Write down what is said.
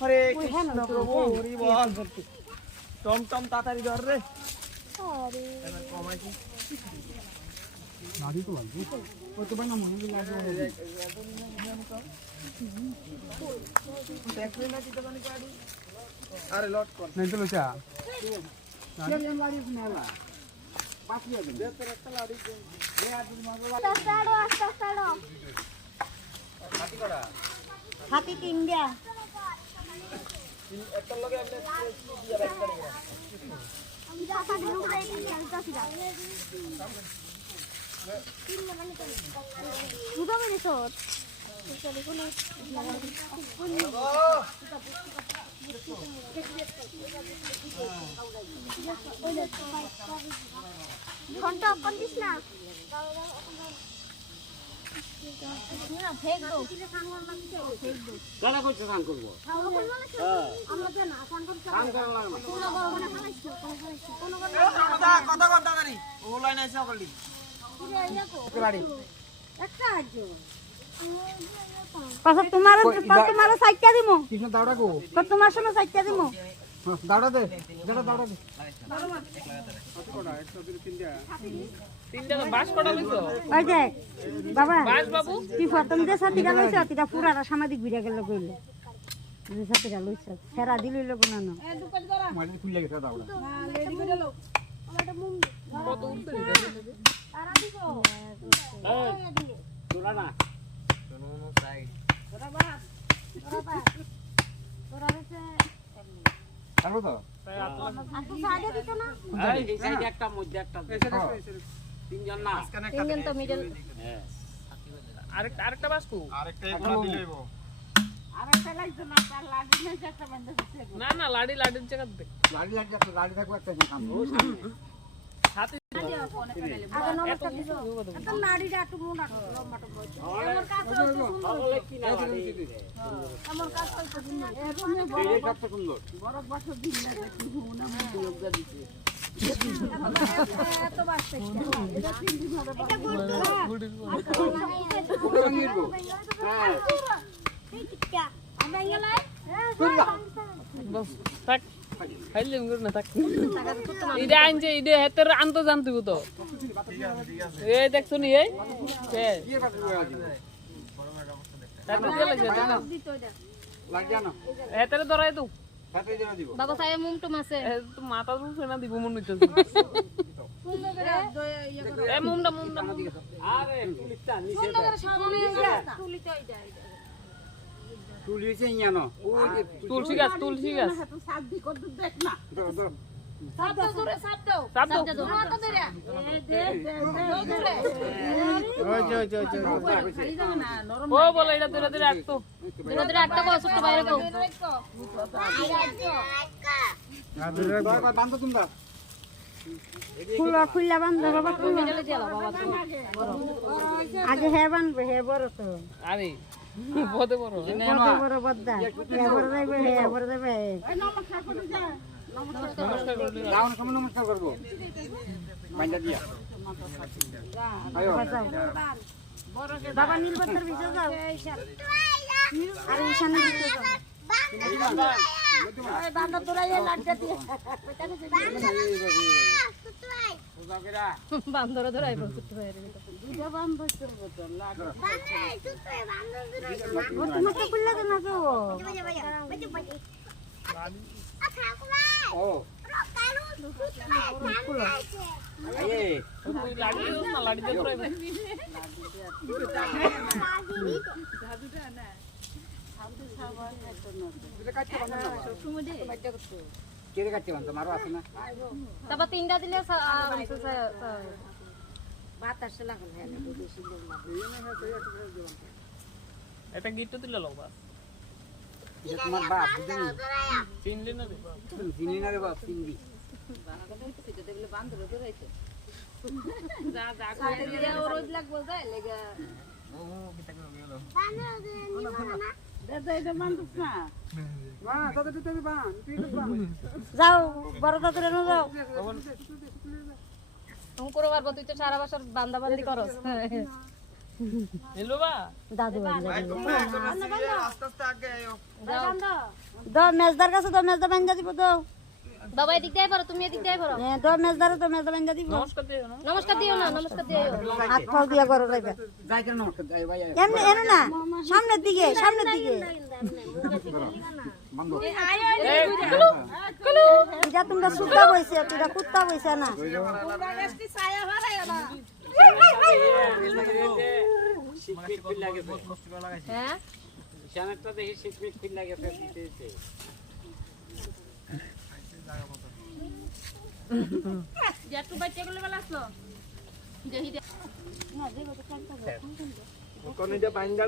হরে কৃষ্ণ প্রভু হরি বল Tom Tom তাড়াতাড়ি ধর রে আরে এবার কমাইছি নাড়ি তো লাগবে কত বানা মনে লাগবে দেখলে না কি দোকানে গাড়ি আরে লট কর নাই তো লচা কেন গাড়ি নালা পাঠিয়ে দেন দে তোর একটা লাড়ি দে এ আদুর মাগো ছাড়ো হাতি করা হাতি ইন্ডিয়া একটা লগে আপনি দিয়া বাইক করে আমি রাখা গ্রুপ রে খেলতাছি না দুটো মিনিট শট ঘন্টা অন দিস না দাদা কইছে স্নান করব কথা কথা করি ও লাইন আইছে করলি পাছত তোমার সাইডটা দিমু কৃষ্ণ দাওড়া গো তো তোমার সময় সাইডটা দিমু দাওড়া দে যেটা দাওড়া দে তিনটা বাস কটা লইছো ওই দেখ বাবা বাস বাবু তুই প্রথম যে সাথীটা লইছ তিটা পুরাটা সামাজিক ভিড়া গেল কইলে যে সাথীটা লইছ সেরা দিলি লব না না মাটি খুলে গেছে দাওড়া কত উঠতে তোরা না পারবো তো এই সাইডে একটা মধ্যে একটা তিনজন না হ্যাঁ আরেকটা বাস কো আরেকটা এখন দিলেইবো না না লাড়ির জায়গা দেখ লাড়ি লাগবে একটা লাড়ি থাকবে একটা কাম হাতে আগে নমস্কার দিছো এত নাড়িটা একটু মোটা লম্বাটা বলছো আমার কাজ সকলে কি না আমার কাজ করতে দিন এই সবচেয়ে সুন্দর বড় বছর দিন না দেখি হুনা মধ্যে যোগদা দিতে এত বাসতে এটা তিন দিন হবে এটা গুড হ্যাঁ এই টিকা আমরা গেলাই বস থাক খাইলে মুর না থাক ইডা আনছে ইডা হেতের আনতো জানতিব তো এই দেখছো নি এই কে কি কাজ করে আজি তাতে চলে যেতে না লাগবে না হেতের ধরাই তো সাথে জন্য দিব বাবা সাহেব মুমটু মাসে তো মাথা রুছে না দিব মন হইতো সুন্দর করে ইয়ে করো এ মুন্ডা আরে পুলিশটা নিচে সুন্দর করে সামনে তুলিতে ওইটা তুলিছে ইয়ানো ওই যে তুলসী গাছ সাপ দাও জোরে সাপ দাও সাপ দাও। মাথা ধরে দে ও বলে এটা ধরে ধরে রাখতো ধরে আটটা কো ছোট বাইরে কো বান্ধ তোমরা খুলা বান্ধ বাবা খুলা আগে হে বানবে হে বড় তো আরে বড় বড় বড় বড় বদ্দা হে বড় যাইবে হে বড় যাইবে নমস্কার করলি রাউন্ড সময় নমস্কার করব বাইন্দা দিয়া আয়ো বাবা নীলবত্তর ভিতরে যাও আর ঈশানে ভিতরে যাও ওই বান্দা তোরা এই লাড্ডা দিয়ে বান্দর ধরাইব সুত্র হয়ে দুটো বান্দর করব তো লাড্ডা তোমাকে খুললা দেনা তো ও আয়ে তুই লাড়ি দিস না লাড়ি দিয়ে ধরাইবে এটা কাটতে বান্ধ না কেড়ে কাটতে বান্ধ মারো আছে না তারপর তিনটা দিলে বাতাস লাগাল হ্যাঁ এটা গিট্টু দিলে লোক বাস এটা তোমার বাপ বুঝনি চিনলি না রে চিনি না রে বাপ চিনবি রোজ লাগবো যায় লেগা ও কিটা করে গেল যাও বড় দাদুরে নো যাও তুমি করে পারবো তুই তো সারা বছর বান্দা বান্দি করস এলো বা দাদু বাড়ি ভাই তোমরা এখন আস্তে আস্তে আগে আয়ো দো মেজদার কাছে দো মেজদা বান্ধা দিব দো বাবা এদিক দিয়ে পারো তুমি এদিক দিয়ে পারো হ্যাঁ দো মেজদারে তো মেজদা বান্ধা দিব নমস্কার দিও না নমস্কার দিও না নমস্কার দিও হাত পাও দিয়া করো রাইবা যাই কেন নমস্কার যাই ভাই এমনি এনো না সামনের দিকে এটা তোমরা সুদ্ধা বইছে তোরা কুত্তা বইছে না হ্যাঁ বিছানাটা দেখি শীতমিট ফিল লাগে দিতে যেটু বাচ্চা গুলো বেলা আসলো কোন এটা বাইন্দা